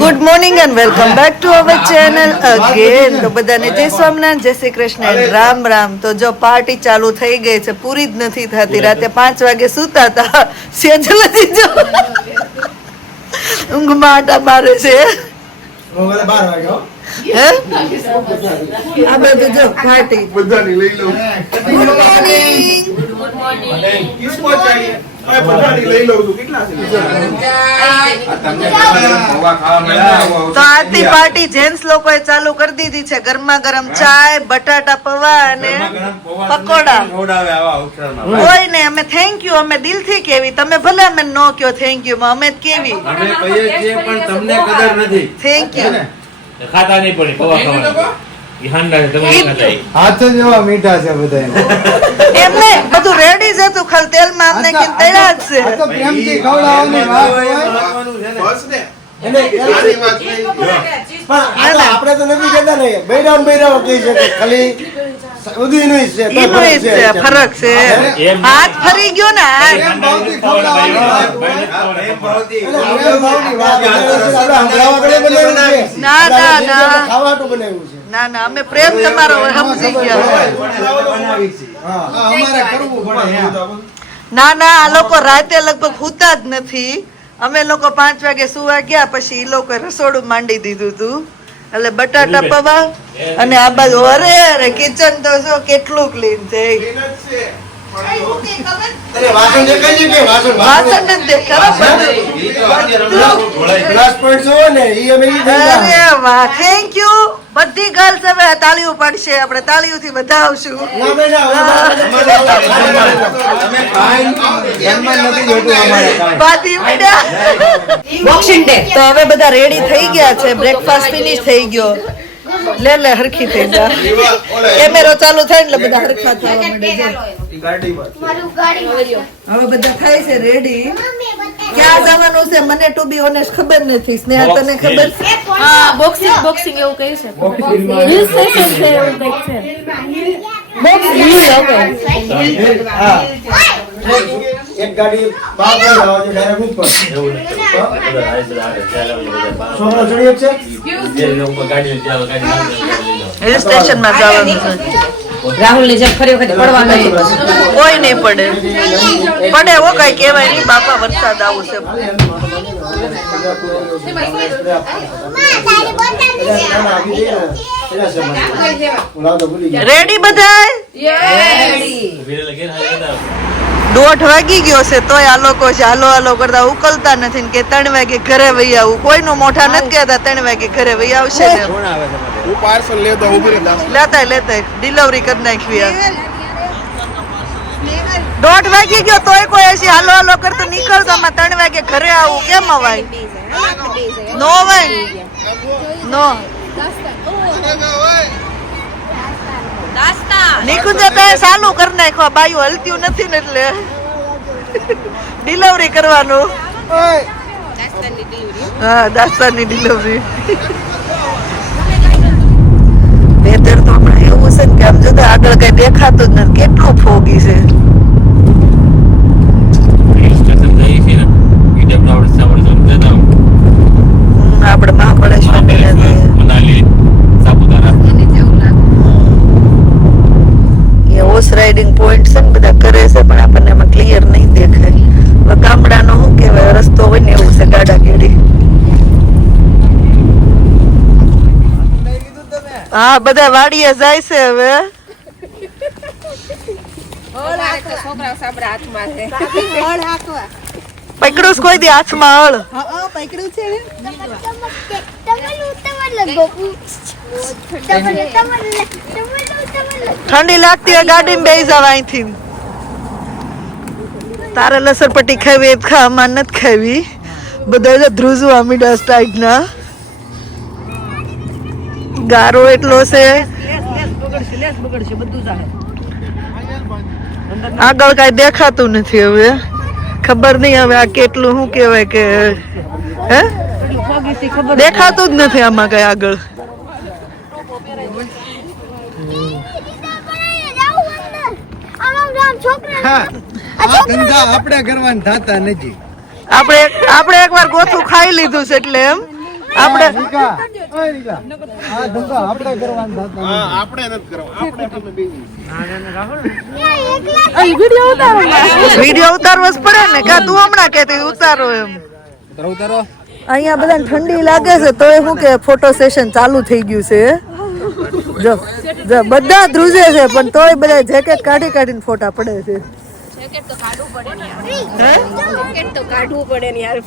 Good morning and welcome back to our channel again. તો બધાને જય સ્વામિનારાયણ, જય શ્રી કૃષ્ણ એન્ડ રામ રામ. તો જો પાર્ટી ચાલુ થઈ ગઈ છે, પૂરી જ નથી થતી. રાતે 5 વાગે સુતા હતા, સેજલથી જો ઊંઘમાં આટા મારે છે. હે આ બધું જો પાર્ટી બધાની લઈ લઉં. Good morning. કિસકો ચાહીએ? તો આજની પાર્ટી જેન્ટ્સ લોકોએ ચાલુ કરી દીધી છે. ગરમા ગરમ ચાય, બટાટા પૌવા અને પકોડા. કોઈ ને અમે થેન્ક યુ, અમે દિલથી કેવી. તમે ભલે અમે નો કયો થેન્ક યુ, અમે કેવી થેન્ક યુ. ખાતા નહીં પડે પૌવા ખાવાના. હાથ જ એવા મીઠા છે બધા. એમને બધું રેડી જ હતું, ખાલી તેલમાં અમને કે તળ્યા જ છે. આ તો પ્રેમથી ખવડાવવાની વાત હોય. આપણે તો નથી કહેતા ને બૈરામ કહી છે ખાલી ઉધી નહીં છે, ફરક છે. હાથ ફરી ગયો ને. પ્રેમભાવથી ખવડાવવાની વાત હોય. ના ના ના ખાવાનું બનાવ્યું છે. ના ના, અમે પ્રેમ તમારો સમજી ગયા. અમારે કરવું પડે. ના ના, આ લોકો રાતે લગભગ હુતા જ નથી. અમે લોકો 5 વાગે સુવા ગયા, પછી એ લોકો રસોડું માંડી દીધું હતું. એટલે બટાટા પૌવા અને આ બાજુ અરે અરે કિચન તો શું કેટલું ક્લીન છે. વાસણ દેખાય છે કે વાસણ નથી દેખાતા. ગ્લાસ પોઈન્ટ જોવો ને ઈ અમે ઈ થઈ ગયા. અરે વાહ, થેન્ક યુ. બધી ગર્લ્સ હવે તાળીઓ પાડશે. આપણે તાળીઓથી બધા આવશું. ના બેટા બાદી મેડા. Boxing day. તો હવે બધા રેડી થઈ ગયા છે. બ્રેકફાસ્ટ ફિનિશ થઈ ગયો. લે હરખી થઈ જા. કેમેરો ચાલુ થાય એટલે બધા હરખા થવા માંડે છે. હવે બધા થાય છે રેડી. ક્યાં જવાનું છે મને ટુ બી ઓનેસ્ટ ખબર નથી. સ્નેહા તને ખબર છે? હા, બોક્સિંગ એવું કહી છે. હિલ સ્ટેશન છે એવું કંઈક છે. એક ગાડી બહાર જવા છે ડાયરેક્ટ ઉપર છોકરો ચડી છે. હિલ સ્ટેશન માં જવાનું છે. રાહુલ ને જેમ ફરી વખત પડવા નથી. કોઈ નહીં પડે. પડે એવો કઈ કહેવાય નહીં. બાપા વરસાદ આવું છે. રેડી બધાય? 1:30 વાગી ગયો છે તોય આ લોકો હાલો હાલો કરતા ઉકલતા નથી ને કે 3 વાગે ઘરે વહી આવું. કોઈનું મોઢા નથી કહેતા 3 વાગે ઘરે વહી આવશે ને. લેતા ડિલિવરી કરી નાખવી. 1:30 વાગી ગયો તોય કોઈ હજી હાલો હાલો કરતા નીકળતો. 3 વાગે ઘરે આવું કેમ અવાય? નો અવાય નો. નીકળ જતા ચાલુ કરી નાખવા. બાયું હલતી નથી ને એટલે ડિલિવરી કરવાનું. હા, દાસ્તાની ડિલિવરી. બેતર તો હમણાં એવું છે કે આમ જોતા આગળ કઈ દેખાતું જ નથી. કેટલું ફોગી છે. આપણે મહાબળેશ્વર હોર્સ રાઇડિંગ પોઈન્ટ છે ને બધા કરે છે, પણ આપણને એમાં ક્લિયર નહીં દેખાય. ગામડાનો શું કહેવાય, રસ્તો હોય ને એવું છે ગાડા કેડી. હા, બધા વાડીએ જાય છે હવે. પકડું કોઈ દી હાથમાં હળ. પકડું છે ઠંડી લાગતી હોય ગાડી બેસી જાવ અહીંથી. તારે લસરપટ્ટી ખાવી એ ખા, અમાર નથી ખાવી. બધા ધ્રુજવા મીડા સ્ટાઈટ ના. ગારો એટલો છે. આગળ કઈ દેખાતું નથી હવે. ખબર નહીં હવે આ કેટલું શું કેવાય કે હે દેખાતું જ નથી આમાં કઈ આગળ. આપણે કરવાના થતા નથી. આપણે એકવાર ગોથું ખાઈ લીધું છે એટલે એમ આપણે રીકા, ઓય રીકા. આ ધંધો આપણે કરવાનો થતો નથી. વિડીયો ઉતારવો જ પડે ને કા તું હમણાં કહેતી ઉતારો એમ અહીંયા બધાને ઠંડી લાગે છે તો શું કે ફોટો સેશન ચાલુ થઈ ગયું છે જો જો બધા ધ્રુજે છે પણ તોય બધા જેકેટ કાઢી કાઢીને ફોટા પડે છે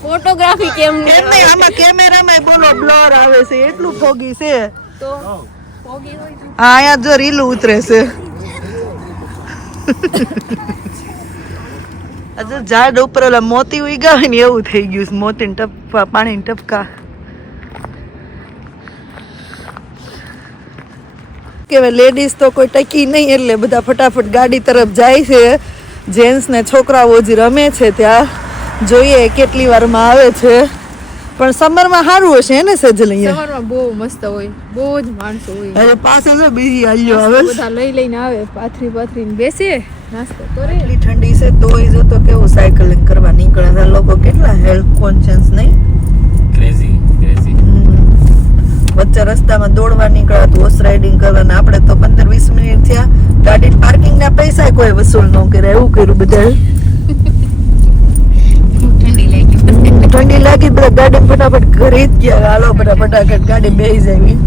ફોટોગ્રાફી કેમ એમ નહીં આમાં કેમેરામાં બોલો બ્લર આવે છે એટલું ફોગી છે તો હા અહીંયા જો રીલું ઉતરે છે હજુ ઝાડ ઉપર ઓલા મોતી ઉગ્યા હોય ને એવું થઈ ગયું છે મોતી ટપકા પાણી ટપકા કે લેડીઝ તો કોઈ ટકી નહીં એટલે બધા ફટાફટ ગાડી તરફ જાય છે જેન્ટ્સ ને છોકરાઓ હજી રમે છે ત્યાં જોઈએ કેટલી વારમાં આવે છે પણ સમરમાં સારું હશે ને સેજલ અહીંયા સવારમાં બહુ મસ્ત હોય બહુ જ માણસો હોય અરે પાસે જો બીજી આલ્યો આવે બધા લઈને આવે પાથરીને બેસે નાસ્તો કરે એટલી ઠંડી છે તોય જો તો કેવું સાયકલિંગ કરવા નીકળે છે લોકો કેટલા હેલ્થ કોન્શિયસ નહીં ક્રેઝી વચ્ચે રસ્તામાં દોડવા નીકળ્યા તો હોર્સ રાઇડિંગ કરવાના આપણે તો 15-20 મિનિટ થયા ગાડી પાર્કિંગ ના પૈસા કોઈ વસૂલ ન કરે એવું કર્યું બધા ઠંડી લાગી બધા ગાડી ફટાફટ ઘરે જ ગયા હાલો ફટાફટ ગાડી બેસી જાવી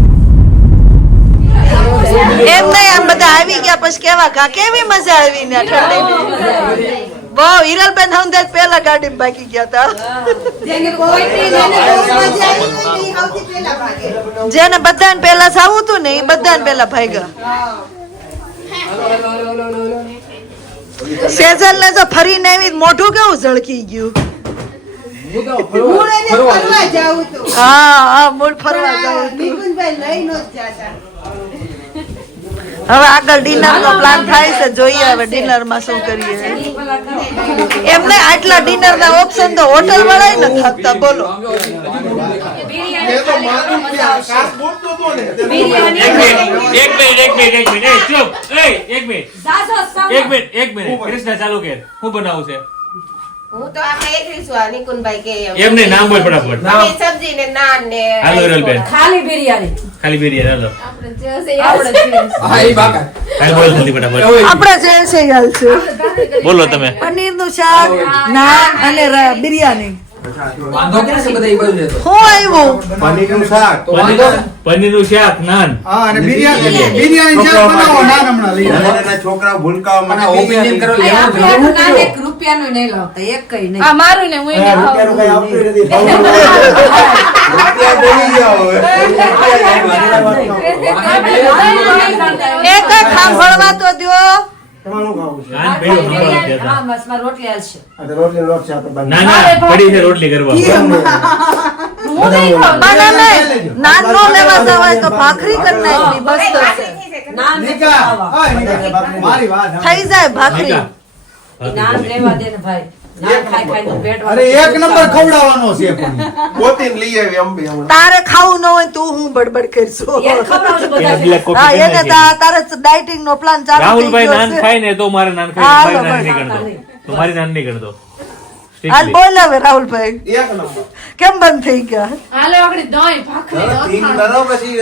એમ નહીં આમ બધા આવી ગયા પછી કેવા ઘા કેવી મજા આવી ને ઠંડી બહુ હિરલબેન હમદાજ પહેલા ગાડી ભાગી ગયા હતા જેને બધાને પહેલા જાવું હતું ને એ બધાને પહેલા ભાગ્યા સેજલ ને જો ફરીને આવી મોઢું કેવું ઝળકી ગયું હા હા મૂળ ફરવા જાવું હતું હવે આગળ ડિનર નો પ્લાન થાય છે જોઈએ હવે ડિનર માં શું કરીએ એમને આટલા ડિનર ના ઓપ્શન તો હોટલ વાળા નથી આપતા બોલો એક મિનિટ કૃષ્ણ ચાલુ કર શું બનાવું છે હું તો આપણે એકલી છું આ નિકુંજભાઈ કે એમ નહીં નામ બોલ ફટાફટ સબ્જી ને નાન ને હાલો હિરલબેન ખાલી બિરયાની હાલો આપણે જે હશે એ આપણે કાઈ બોલ જલ્દી ફટાફટ આપણે જે છે હાલ છે બોલો તમે પનીર નું શાક નાન અને બિરયાની હું આવ્યું પનીરનું શાક. પનીરનું શાક નાન હા, અને બિરયાની શાક બનાવો નાન હમણાં લઈ આવો. નાના છોકરાઓ ભૂલકાઓ માટે રૂપિયાનું નહીં લાવતા એક કઈ નહીં આ મારું ને હું એને રૂપિયાનું કઈ ખાવું આપતું નથી. રૂપિયા બોલી જાઓ હવે. એક સાંભળવા તો દ્યો તમારું ખાવું છે. નાન ભેળું સંભાળો દેતા. રોટલી હાલશે આ તો રોટલી લોટ છે આપણે ના ના પડી છે રોટલી કરવા મને નહીં નાન નો લેવા જવાય તો ભાખરી કરી નાખવી બસ તો નીકા, હા, નીકા, મારી વાત સાંભળ. થઈ જાય ભાખરી નાન લેવા દે ને ભાઈ નાન ખાઈ ખાઈ પેટ અરે એક નંબર ખવડાવવાનો છે પણ. પોતીને લઈ આવી અંબી હમણાં. તારે ખાવું ન હોય તું હું બડબડ કરશો હા એને તારે ડાયટિંગ નો પ્લાન ચાલુ થઈ રાહુલભાઈ ગયો નાન છે ખાય ને તો મારે નાન હા, ખાય મારી નાન બસ. નહીં ગણતો તો મારી નાન નહીં ગણતો હાલ બોલ હવે રાહુલભાઈ એક નંબર. કેમ બંધ થઈ ગયા હાલો આપણે દહીં ભાખરી હવે થીમ અથાણું. કરો પછી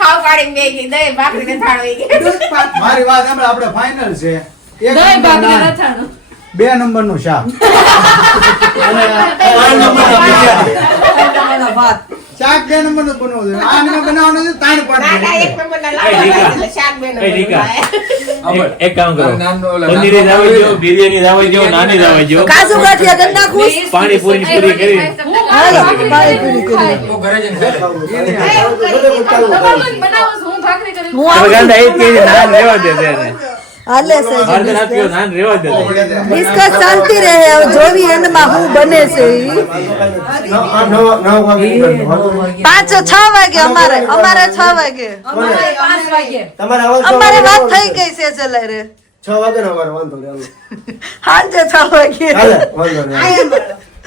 ખાવ પાડીને બેગી દહીં ભાખરી ને થાળવી મારી વાત સાંભળ, આપણે ફાઇનલ છે એક દહીં નંબર ભાખરી નાન, અથાણું. 2 નંબરનું શાક અને 3 નંબરનો બિરયાની. શાક 2 નંબરનું બનાવવું છે. આ નંબર બનાવવાનું છે 3 ના ના એક પાડી નંબર ના એ રીકા. લાવવા શાક બે એ રીકા. નંબર એક કામ કરો પનીરી દાવા દો બિરયાની દાવા દો નાની દાવા દો કાજુ ગાંઠિયા કરી નાખું પાણીપુરી ની પૂરી કરી હાલો પાણીપુરી કરી બનાવો છું, હું ભાખરી કરી હું તમે આવું ગાંડા એ જ કહે છે, નાન રેવા દે તેને હાલે મારે તો નથી પીવો, નાન રેવા દે ડિસ્કસ ચાલતી રહે હવે જોવી એન્ડમાં શું બને છે ઈ. 9 વાગે 5-6 વાગે અમારે 6 વાગે અમારે 5 વાગે તમારે આવવાનું અમારે વાત થઈ ગઈ છે ચલાય રે 6 વાગે ને અમારે વાંધો નહીં સાંજે 6 વાગે હાલે વાંધો નહીં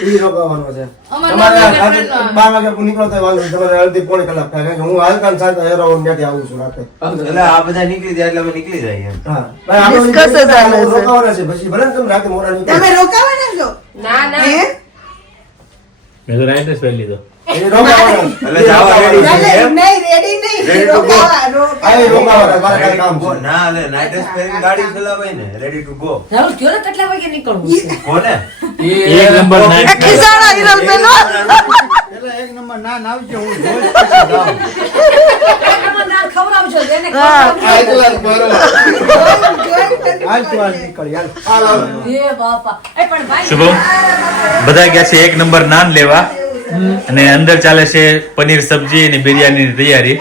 ઈ રોકાવાનો છે તમારે 12 વાગે નીકળો તો વાંધો નહીં. તમારે અડધી પોણી કલાક થાય કારણ કે હું હાલકાન સાથે એરાઉન્ડ ત્યાંથી આવું છું રાતે. એટલે આ બધા નીકળી જાય એટલે અમે નીકળી જઈએ એમ. હા ભાઈ આપણે Discuss જ ચાલે છે. રોકાવાના છે પછી ભલે ને તમે રાતે મોડા નીકળો. ના ના મેં તો રાઈટ જ પહેરી લીધો. એ રોકાવાનો. એટલે જાવા ready છે એમ? રેડી નહીં Ready to go. આ એ રોકાવાનો. મારે કાંઈ કામ છે. ના એટલે નાઇટ ડ્રેસ પહેરીને ગાડી ચલાવાય ને રેડી ટુ ગો રાહુલ કયો ને કેટલા વાગે નીકળવું છે કોને એક નંબર નાઈટ ખિસાણા હિરલ બેનો એટલે એક નંબર નાન આવશે હું રોજ પછી જાઉં. નામ ખવડાવજો એને હા. હાલ તું હાલ નીકળી હાલ. એ બાપા એ પણ ભાઈ શુભમ બધા ગયા છે એક નંબર નાન લેવા અને અંદર ચાલે છે પનીર સબ્જી અને બિરયાનીની તૈયારી.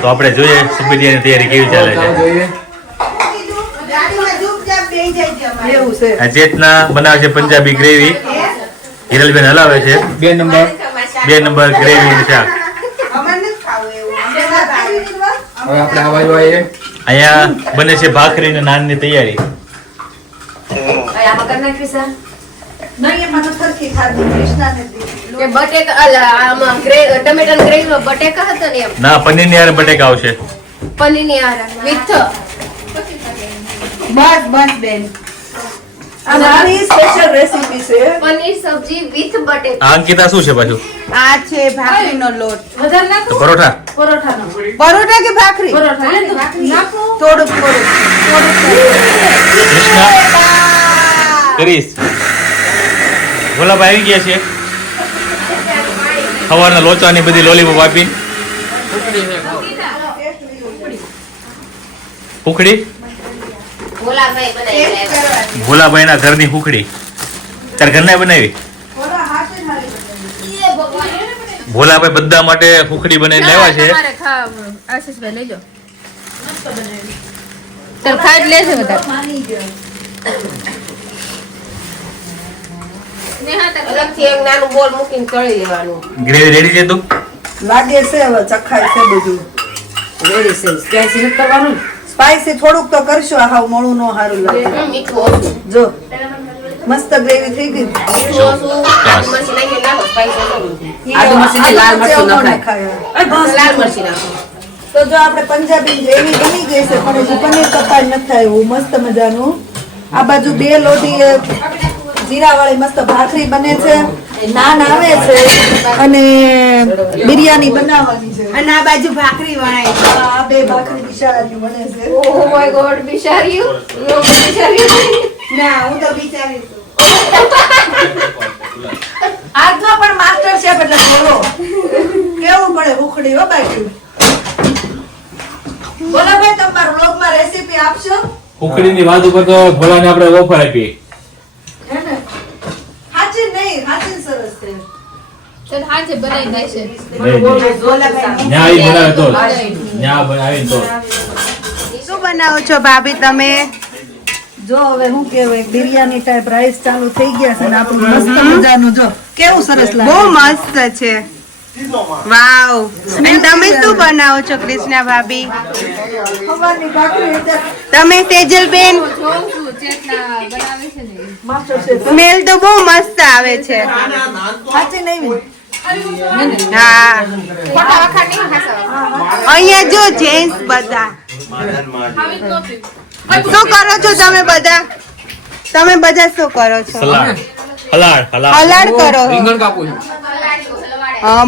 તો આપણે જોઈએ બિરયાની તૈયારી કેવી ચાલે છે. એવું છે આ ચેતના બનાવે છે પંજાબી ગ્રેવી, હિરલબેન હલાવે છે 2 નંબર ગ્રેવી શાક. અહીંયા બને છે ભાખરી અને નાનની તૈયારી. આમાં કરી નાખ્યું છે નહીં એમાં તો સરખી ખાધી કૃષ્ણાને દીધી. કે બટેકા અલા આમાં ટમેટાની ગ્રેવીમાં બટેકા હતા ને એમ ના, પનીરની હારે બટેકા આવશે. પનીરની આરા વિથ બસ બસ બેન આ મારી સ્પેશિયલ રેસીપી છે. પનીર સબ્જી વિથ બટેકા. આ અંકિતા શું છે પાછું? આ છે ભાખરીનો લોટ. વધારે તો નાખો પરોઠા. પરોઠાનો પરોઠા કે ભાખરી? પરોઠા લે તો નાખો થોડુંક કૃષ્ણા કરીશ. ભોલાભાઈ આવી ગયા છે સવારના લોચાની બધી લોલીપોપ આપી. ઉખડી ભોલાભાઈ બનાવી ભોલાભાઈના ઘરની ઉખડી તાર ઘરના બનાવી. ભોલાભાઈ બધા માટે ઉખડી બનાવીને લાવ્યા છે. તમારે ખાવાનું આશીષભાઈ લઈ જાઓ ચાલ ખાઈ જ લેશે બધા. અલગથી એક નાનું બોલ મૂકીને તળી દેવાનું. ગ્રેવી રેડી છે તું? લાગે છે હવે ચખાય છે બધું. વેરી સેન્સ સ્પાઈસી નથી કરવાનું સ્પાઈસી થોડુંક તો કરશું. આ હાવ મોળું નો સારું લાગે. મીઠું ઓછું. જો મસ્ત ગ્રેવી થઈ ગઈ. મીઠું ઓછું આદુ મરચી નાખીને નાખો સ્પાઈસી ઓછું. આદુ મરચી ને લાલ મરચું આદુ નખાય. નખાય. એ બસ લાલ મરચી નાખો તો જો આપણે પંજાબી ગ્રેવી બની ગઈ છે પણ હજી પનીર કપાઈ નથી થયું મસ્ત મજાનું. આ બાજુ 2 લોટી જીરા વાળી મસ્ત ભાખરી બને છે, નાન આવે છે અને બિરયાની બનાવવાની છે. અને આ બાજુ ભાખરી વણાય છે આ 2 ભાખરી બિચારી બને છે. Oh my god, બિચાર્યું. બિચાર્યું. ના હું તો બિચારી છું. આજનો પણ માસ્ટર શેફ એટલે બોલો કેવું પડે ઉખડી હો બાકી. બોલો ભાઈ તમારા વ્લોગમાં રેસીપી આપશો? ઉખડીની વાત ઉપર તો ભોલાને આપણે ઓફર આપી. હે ને? હાચી નહીં, હાચી સરસ છે. ચાલ હાજે બનાવી દેશે. ન્યા આવી બનાવે તો ન્યા બનાવી તો શું બનાવો છો ભાભી તમે? જો હવે હું કહેવાય બિરયાની ટાઈપ રાઈસ ચાલુ થઈ ગયા છે ને આપણું મસ્ત મજાનું જો કેવું સરસ લાગે. બહુ મસ્ત છે. વાવ. અને તમે શું બનાવો છો કૃષ્ણા ભાભી? ખવાની ભાખરી એટલે તમે તેજલબેન? જોઉં છું ચેતના બનાવે છે ને. Master chef. સ્મેલ તો બહુ મસ્ત આવે છે. હાચી નહીં. હા, ખોટા વખાણ નહીં ખાસા. અહીંયા જો જેન્ટ્સ બધા. ખાવી જ નહોતી. શું કરો છો તમે બધા? તમે બધા શું કરો છો? સલાડ હલાડ હલાડ હલાડ કરો.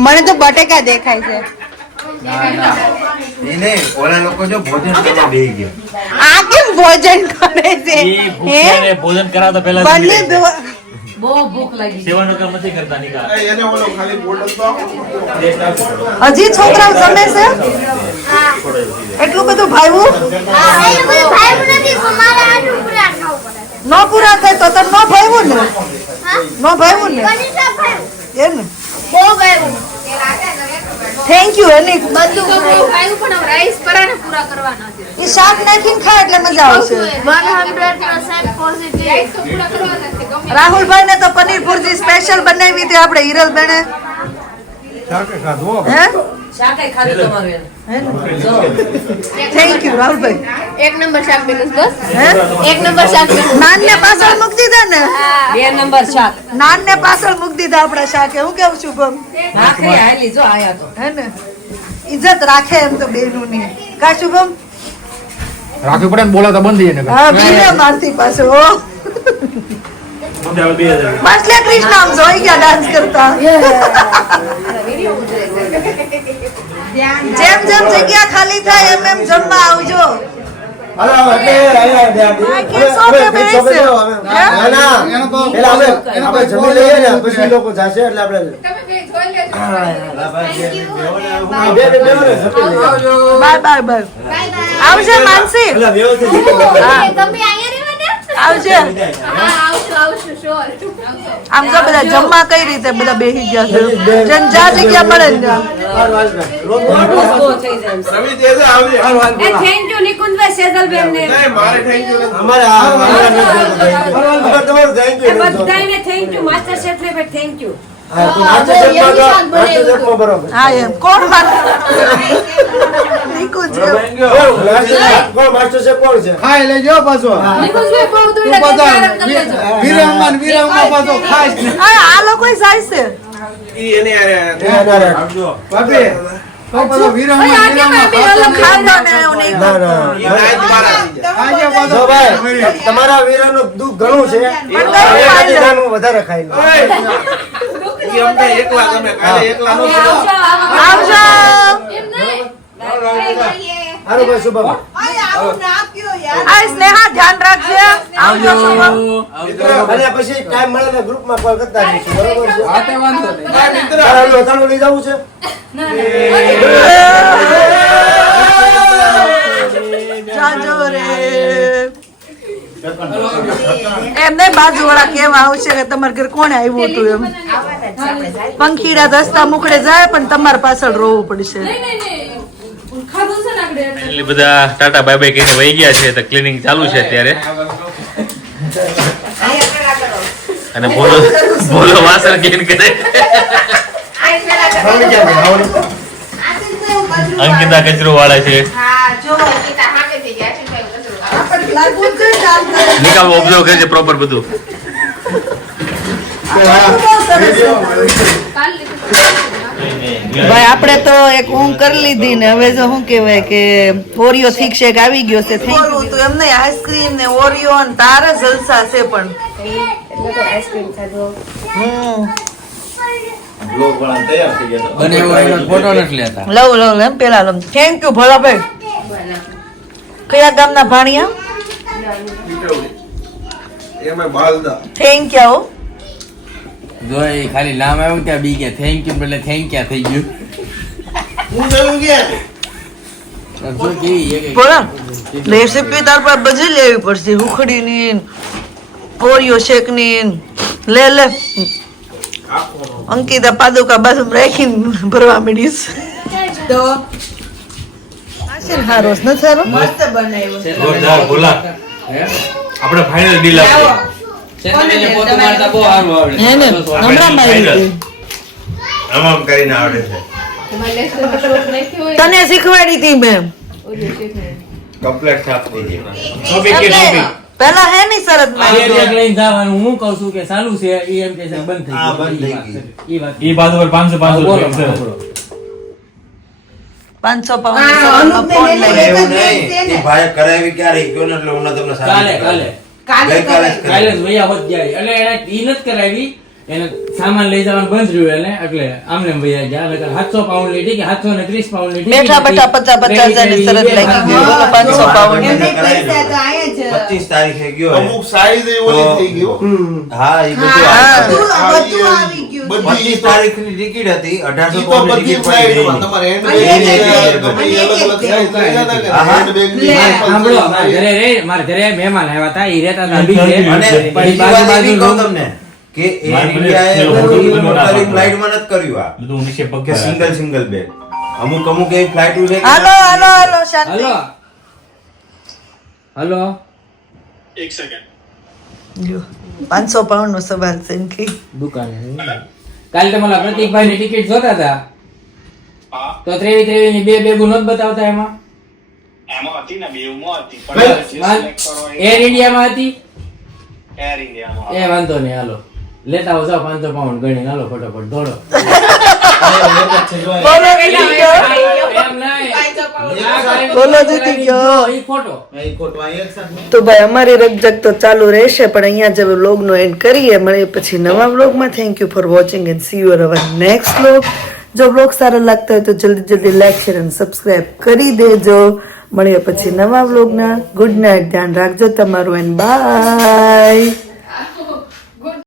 મને તો બટેકા દેખાય છે. એ નહીં ઓલા લોકો જો ભોજન કરવા બેસી ગયા આ કેમ ભોજન કરે છે? ઈ ભૂખ્યાને ભોજન કરાવતા પહેલા બંને બહુ ભૂખ લાગી સેવાનું કામ નથી કરતા નિકા. હજી છોકરાઓ જમે છે? એટલું બધું ભાવ્યું? ન પૂરા થાય તો ન ભાવ્યું ને? ન ભાવ્યું ને? એ ને થેન્ક યુ એની બધું તો બહુ ખાયું પણ હવે રાઈસ પરાણે પૂરા કરવાના છે. એ શાક નાખીને ખાય એટલે મજા આવશે. 100% પોઝિટિવ. રાઈસ તો પૂરા કરવાના છે ગમે. રાહુલભાઈ ને તો પનીર ભુરજી સ્પેશિયલ બનાવી હતી આપણે હિરલ બેને. શાકે ખાધું હો. હે શાકે ખાધું તમારું થેન્ક યુ રાહુલભાઈ. એક નંબર શાક બેનસ બસ. હે એક નંબર શાક બેનસ. નાન ને પાછળ મૂકી દીધા ને? 2 નંબર શાક નાન ને પાછળ મૂકી દીધા આપણા શાકે. હું કેવું છું ગમ ભાખરી હાલી જો આયા તો હે ને ઇજ્જત રાખે એમ તો બેનું ની કા શુભમ? રાખવી પડે ને બોલાતા બંધ થઈ જાય ને. હા બીને મારતી પાસે ઓ માછલા કૃષ્ણ આમ જોઈ ગયા ડાન્સ કરતા જેમ જેમ જગ્યા ખાલી થાય એમ એમ જમવા આવજો હાલો એટલે આપણે જમી લઈએ ને પછી લોકો જશે એટલે આપણે બાય બાય બાય આવજે માનસી આવજે આમ તો બધા જમવા કઈ રીતે બધા બેસી ગયા છે જેમ જ્યાં જગ્યા મળે ને થેન્ક યુ નિકુંજભાઈ સેજલબેન ને બધાને થેન્ક યુ માસ્ટર શેફ ને પણ થેન્ક યુ હા એમ કોણ ખાઈ લેજો પાછો નિકુંજભાઈ બહુ દૂર તું પાછા વિરમમાં પાછો ખાઈશ ને આ લોકો જાય છે ભાભી તો પાછો વિરમમાં ખાતા ને એવું નહીં આજે પાછો તમારા વીરોનું દુઃખ ઘણું છે વધારે ખાઈ લો આવજો સારું ભાઈ શુભમ આ સ્નેહા ધ્યાન રાખજે આવજો શુભમ અને પછી ટાઈમ મળે તો ગ્રુપમાં કોલ કરતા રહીશું બરોબર છે તારું અથાણું લઈ જવું છે જાજો રે એમને બાજુવાળા કેવા આવશે કે તમારા ઘર કોણે આવ્યું હતું એમ પંખીડા દસ્તા મુકડે જાય પણ તમારા પાછળ રોવું પડશે એટલે બધા ટાટા બાય બાય કહીને વહી ગયા છે તો ક્લિનિંગ ચાલુ છે અત્યારે અને બોલો બોલો વાસણ ક્લીન કરે અંકિતા કચરો વાળે છે નિકામ ઓબ્ઝર્વ કરે છે પ્રોપર બધું ભાઈ આપણે તો એક ઊંઘ કરી લીધી ને હવે જો શું કહેવાય કે ઓરિયો થીક શેક આવી ગયો છે થેન્ક યુ તો એમને આઈસ્ક્રીમ ને ઓરિયો ને તારે જલસા છે પણ લવ લવ એમ પેલા લવ થેન્ક યુ ભોળાભાઈ કયા ગામના ભાણિયા થેન્ક યુ જો એ ખાલી નામ આવ્યું ત્યાં બી ગયા થેન્ક યુ એટલે થેન્ક ક્યાં થઈ ગયું જો કેવી બોલા રેસીપી તાર પર બધી લેવી પડશે ઉખડીની ઓરિયો શેકની લે લે અંકિતા પાદુકા બાજુ રાખીને ભરવા માંડીશ તો આશીર હારોસ ન સારો મસ્ત બનાવ્યો જોરદાર બોલા આપણે ફાઇનલ ડીલ આપીએ પોતું મારતા બહુ સારું આવડે હે ને હમણાં મારી આમ કરીને આવડે છે તને શીખવાડી હતી મેં કમ્પ્લીટ સાફ થઈ ગઈ પેલા હે ની શરત આ એક લઈને જવાનું હું કહું છું કે ચાલુ છે ઈ એમ કે છે બંધ થઈ હા, ગયું બંધ થઈ ગયું. ઈ વાત ઈ બાજુ પર 500 બોલો, 500 બોલો. 500 પાઉન્ડ ફોન લઈ એવું નહીં એ ભાઈ કરાવી ક્યારે ગયો ને એટલે હું તમને કાલે કાલે ગઈકાલે જ કાલે કરાવી. જ વૈયા હોત જાય એટલે એને ઈ નથી કરાવી એને સામાન લઈ જવાનું બંધ રહ્યું એટલે આમને એમ વૈયા ગયા નકર 700 પાઉન્ડ લઈ ટિકિટ 730 પાઉન્ડ લઈ ટિકિટ બેઠા બેઠા 50 હજારની શરત લાગી ગઈ બોલો 500 પાઉન્ડ 25 તારીખે ગયો હે. અમુક સાઈઝ એ ઓલી થઈ ગયો હા એ બધું હા. આવી ગયું. 25 તારીખની ટિકિટ હતી 1800 પાઉન્ડની ટિકિટ પડી ગઈ. તમારે સાંભળો મારા ઘરે મારા ઘરે મહેમાન આવ્યા હતા ઈ રહેતા હતા બીજે અને પણ ઈ બીજી વાત બાજુ એવી કહું બાજુ તમને કે એર મારે ઇન્ડિયાએ બધું બધી બધું ના મોટાની પાડવું. ફ્લાઇટમાં નથી કર્યું આ બધું નીચે પગ કે સિંગલ બેડ અમુક એવી ફ્લાઇટ છે કે હાલો હાલો હાલો શાંતિ હલો હલો જો 500 પાઉન્ડ નો સવાલ છે એમ કે દુકાને કાલે તમારા પ્રતિકભાઈ ની ટિકિટ જોતા હતા તો ત્રેવી ની બે બેગું નહોત બતાવતા એમાં એર ઇન્ડિયામાં હતી એ વાંધો નહીં હાલો લેતા આવો જાઓ 500 પાઉન્ડ ગણી હાલો ફટાફટ દોડો બોલો એમ નહીં બોલો જીતી ગયો. ઈ ફોટો તો ભાઈ અમારી રકઝક તો ચાલુ રહેશે, પણ અહીંયા જે વ્લોગનો એન્ડ કરીએ. મળીએ પછી નવા વ્લોગમાં. Thank you for watching and C you hour next vlog. જો વ્લોગ સારા લાગતા હોય તો જલ્દી લાઈક શેર અને સબસ્ક્રાઇબ કરી દેજો. મળીએ પછી નવા વ્લોગના. ગુડ નાઇટ, ધ્યાન રાખજો તમારું એન્ડ બાય.